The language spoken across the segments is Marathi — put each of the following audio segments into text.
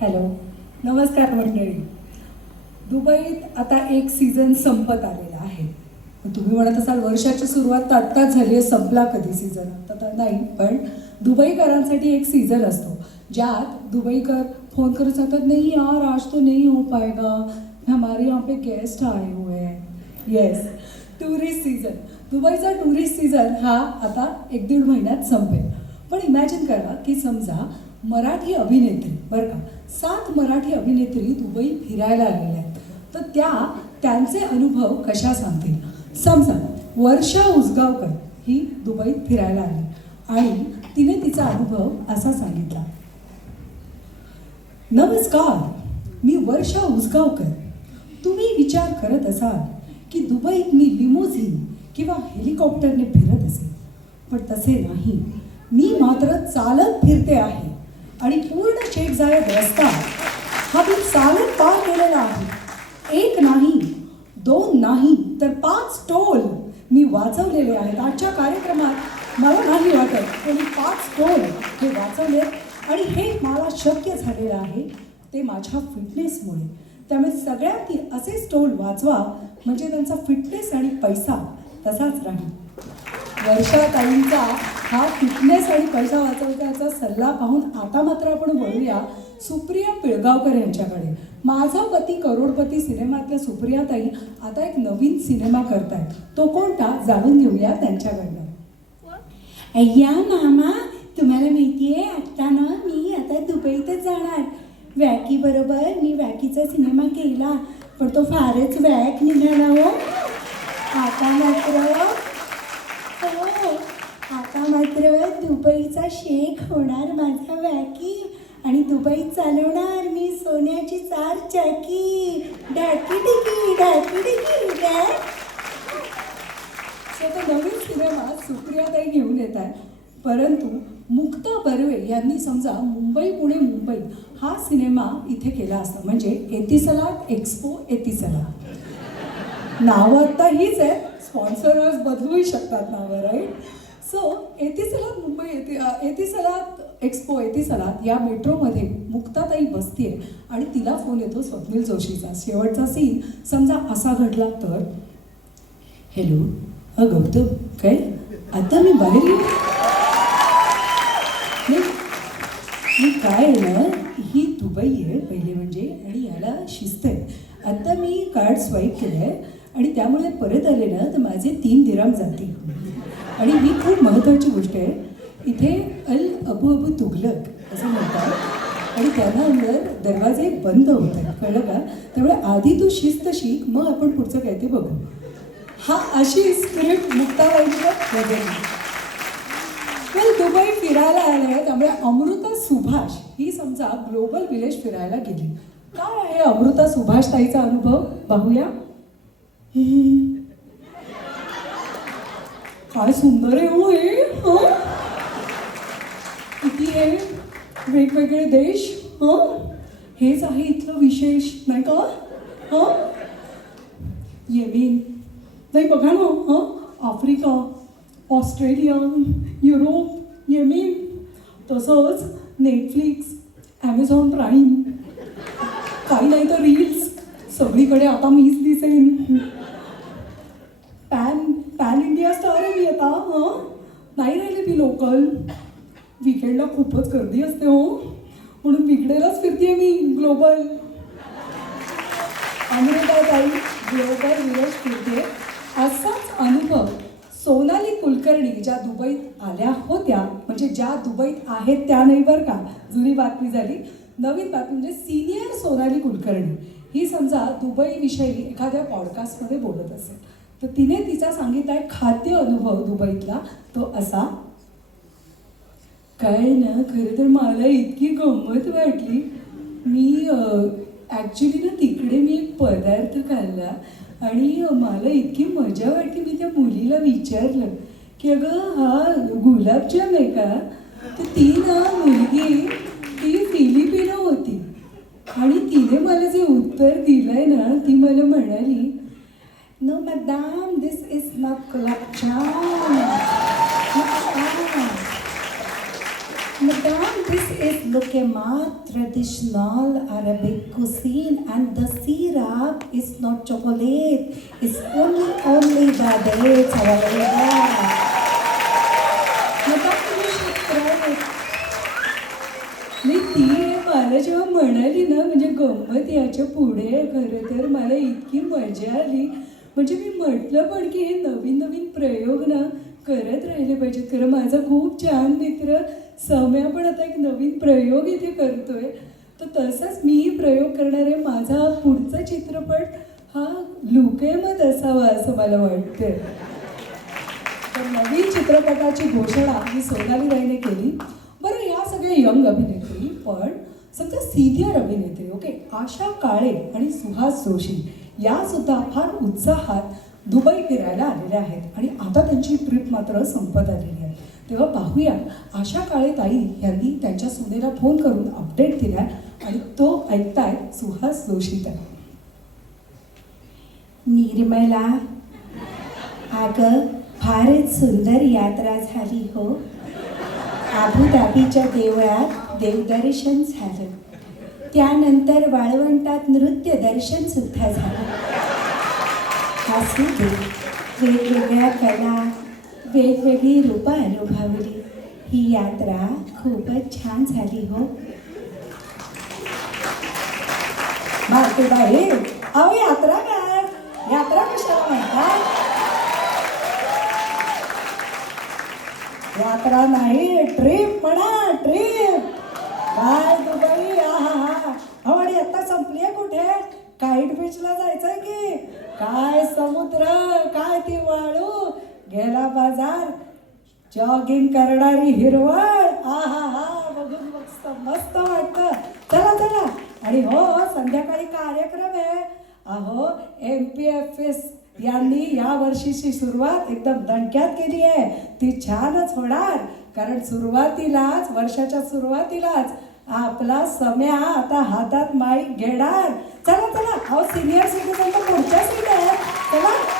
हॅलो. नमस्कार मंडळी. दुबईत आता एक सीझन संपत आलेला आहे. तुम्ही म्हणत असाल वर्षाची सुरुवात तर आत्ताच झाली आहे संपला कधी सीझन आता तर नाही पण दुबईकरांसाठी एक सीझन असतो. ज्यात दुबईकर फोन करून सांगतात नाही यार आज तो नहीं हो पाएगा हमारे यहाँ पे गेस्ट आए हुए हैं. येस टुरिस्ट सीझन दुबईचा टुरिस्ट सीझन हा आता एक दीड महिन्यात संपेल. पण इमॅजिन करा की समजा मराठी अभिनेत्री बरं का? सात मराठी अभिनेत्री दुबई फिरायला आलेल्या आहेत. तर त्या त्यांचे अनुभव कशा सांगतील? समजा वर्षा उसगावकर ही दुबईत फिरायला आली आणि तिने तिचा अनुभव असा सांगितला. नमस्कार मी वर्षा उसगावकर. तुम्ही विचार करत असाल की दुबईत मी लिमोझिन किंवा हेलिकॉप्टरने फिरत असेल. पण तसे नाही. मी मात्र चालत फिरते आहे. आणि पूर्ण शेख जायत रस्ता. हा मी चालत पार केलेला आहे. एक नाही दोन नाही तर पाच टोल मी वाचवलेले आहेत. आजच्या कार्यक्रमात मला नाही वाटत पण मी पाच टोल हे वाचवले. आणि हे मला शक्य झालेलं आहे ते माझ्या फिटनेसमुळे. त्यामुळे सगळ्यांनी असेच टोल वाचवा म्हणजे त्यांचा फिटनेस आणि पैसा तसाच राहील. वर्षाताईंचा हा फिटनेस आणि पैसा वाचवण्याचा सल्ला पाहून आता मात्र आपण वळूया सुप्रिया पिळगावकर यांच्याकडे. माझा पती करोडपती सिनेमातल्या सुप्रियाताई आता एक नवीन सिनेमा करतायत. तो कोणता? जाणून घेऊया त्यांच्याकडनं. अय्या मामा तुम्हाला माहिती आहे आत्ता ना मी आता दुबईतच जाणार. वॅकी बरोबर मी वॅकीचा सिनेमा केला पण तो फारच वॅक निघाला हो. आता मात्र आता दुबईचा शेख होणार माझा वॅकी आणि दुबईत चालवणार मी सोन्याची चार चाकी. ढाकी डिकी ढाकी डिकी डॅक सो नवीन सिनेमा सुप्रियाताई घेऊन येत आहे परंतु मुक्ता बर्वे यांनी समजा मुंबई पुणे मुंबई हा सिनेमा इथे केला असता. म्हणजे एतिसला एक्सपो एतिसला नावं आता हीच आहे स्पॉन्सरर्स बदलूही शकतात नावं राईट? सो एतिसलात मुंबई येते एतिसलात एक्सपो एतिसलात या मेट्रोमध्ये मुक्ताताई बसतीये आणि तिला फोन येतो स्वप्नील जोशीचा. शेवटचा सीन समजा असा घडला तर? हॅलो हा गौतम काय? आता मी बाहेर नाही, मी काय आहे ना ही दुबई आहे पहिले म्हणजे आणि याला शिस्त आहे. आत्ता मी कार्ड स्वाईप केलं आहे आणि त्यामुळे परत आले ना तर माझे तीन दिराम जातील. आणि ही खूप महत्त्वाची गोष्ट आहे. इथे अल अबू अबू तुघलक असं म्हणतात. आणि त्यांना अंदर दरवाजे बंद होतात कळलं का? त्यामुळे आधी तू शिस्त शिक मग आपण पुढचं काय ते बघू. हा अशी स्क्रिप्ट मुक्ताबाईंवर बदलली वेल दुबई फिरायला आले आहे त्यामुळे अमृता सुभाष ही समजा ग्लोबल विलेज फिरायला गेली. काय आहे अमृता सुभाष ताईचा अनुभव? पाहूया काय सुंदर आहे हो हे किती आहे वेगवेगळे देश हं? हेच आहे इथलं विशेष नाही का? हं? येमेन नाही बघा ना हं? आफ्रिका ऑस्ट्रेलिया युरोप येमेन तसंच नेटफ्लिक्स ॲमेझॉन प्राईम. काही नाही तर रील्स. सगळीकडे आता मीच दिसेन पॅन पॅन इंडिया स्टार आहे मी आता हं नाही राहिले विकेंडला खूपच गर्दी असते हो. म्हणून विकडेलाच फिरते मी ग्लोबल. अमृताताई ग्लोबल विलेज फिरते. असाच अनुभव सोनाली कुलकर्णी ज्या दुबईत आल्या होत्या म्हणजे ज्या दुबईत आहेत त्या नाही बरं का. जुनी बातमी झाली. नवीन बातमी म्हणजे सिनियर सोनाली कुलकर्णी. ही समजा दुबईविषयी एखाद्या पॉडकास्टमध्ये बोलत असेल. तर तिने तिचा सांगितला आहे खाद्य अनुभव दुबईतला. तो असा काय ना खरं तर मला इतकी गंमत वाटली. मी ॲक्च्युली ना तिकडे मी एक पदार्थ खाल्ला आणि मला इतकी मजा वाटली मी त्या मुलीला विचारलं की अगं हा गुलाबजाम आहे का? तर ती ना मुलगी ती फिलिपिनो होती. आणि तिने मला जे उत्तर दिलंय ना ती मला म्हणाली no madam this is not gulab jam Madam, this is Lukema traditional Arabic cuisine and the syrup is not chocolate. It's only only the dates available. नका करू शकता. मी ती मला जेव्हा म्हणाली ना म्हणजे गंमत याच्यापुढे खरं तर मला इतकी मजा आली म्हणजे मी म्हटलं पण की हे नवीन नवीन प्रयोग ना करत राहिले पाहिजेत खरं माझा खूप छान मित्र सम्या पण आता एक नवीन प्रयोग इथे करतोय. तर तसाच मीही प्रयोग करणार आहे माझा पुढचा चित्रपट हा लुकेमत असावा असं मला वाटतंय. तर नवीन चित्रपटाची घोषणा ही सोनाली राईने केली. बरं या सगळ्या यंग अभिनेत्री पण समजा सिनियर अभिनेत्री ओके आशा काळे आणि सुहास जोशी या सुद्धा फार उत्साहात दुबई फिरायला आलेल्या आहेत. आणि आता त्यांची ट्रिप मात्र संपत आलेली आहे. तेव्हा पाहूया. आशा काळे ताई यांनी त्यांच्या सुनेला फोन करून अपडेट दिला आणि तो ऐकताय सुहास जोशी ताई निर्मला अगं फारच सुंदर यात्रा झाली हो. अबुधाबीच्या देवळात देवदर्शन झालं. त्यानंतर वाळवंटात नृत्य दर्शन सुद्धा झालं. असू दे. वेगवेगळ्या कला वेगवेगळी रूपं अनुभवली. ही यात्रा खूपच छान झाली हो. मार्केबाई अहो यात्रा काय? यात्रा कशाला म्हणतात? यात्रा नाही ट्रिप म्हणा ट्रिप. काय दुबई आहा हा. अहो आणि आता संपली आहे कुठे काईट बीचला जायचंय की? काय समुद्र काय ती वाळू गेला बाजार जॉगिंग करणारी हिरवळ. आहा हा बघून मस्त मस्त वाटतं. चला चला. आणि हो हो संध्याकाळी कार्यक्रम आहे. अहो एम पी एफ एस यांनी या वर्षीची सुरुवात एकदम दणक्यात केली आहे. ती छानच होणार. कारण सुरुवातीलाच वर्षाच्या सुरुवातीलाच आपला सम्या आता हातात माईक घेणार. चला चला. अहो सिनियर सिटीजन तर पुढच्या सीट आहे चला.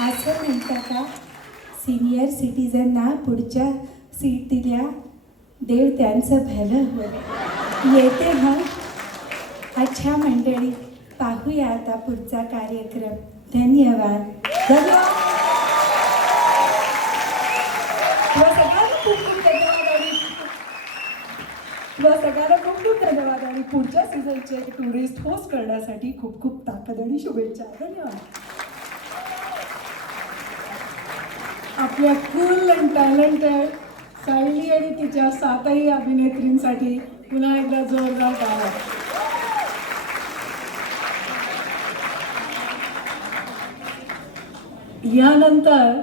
असं म्हणता का सिनियर सिटीजनना पुढच्या सीट दिल्या. देव त्यांचं भलं होईल. येते हा. अच्छा मंडळी पाहूया आता पुढचा कार्यक्रम. धन्यवाद. धन्यवाद. सगळ्यांना खूप खूप धन्यवाद आणि तुला सगळ्यांना खूप खूप धन्यवाद आणि पुढच्या सीझनचे टुरिस्ट होस्ट करण्यासाठी खूप खूप ताकद आणि शुभेच्छा. धन्यवाद. आपल्या कूल अँड टॅलेंटेड सायली आणि तिच्या सातही अभिनेत्रींसाठी पुन्हा एकदा जोरदार गावा यानंतर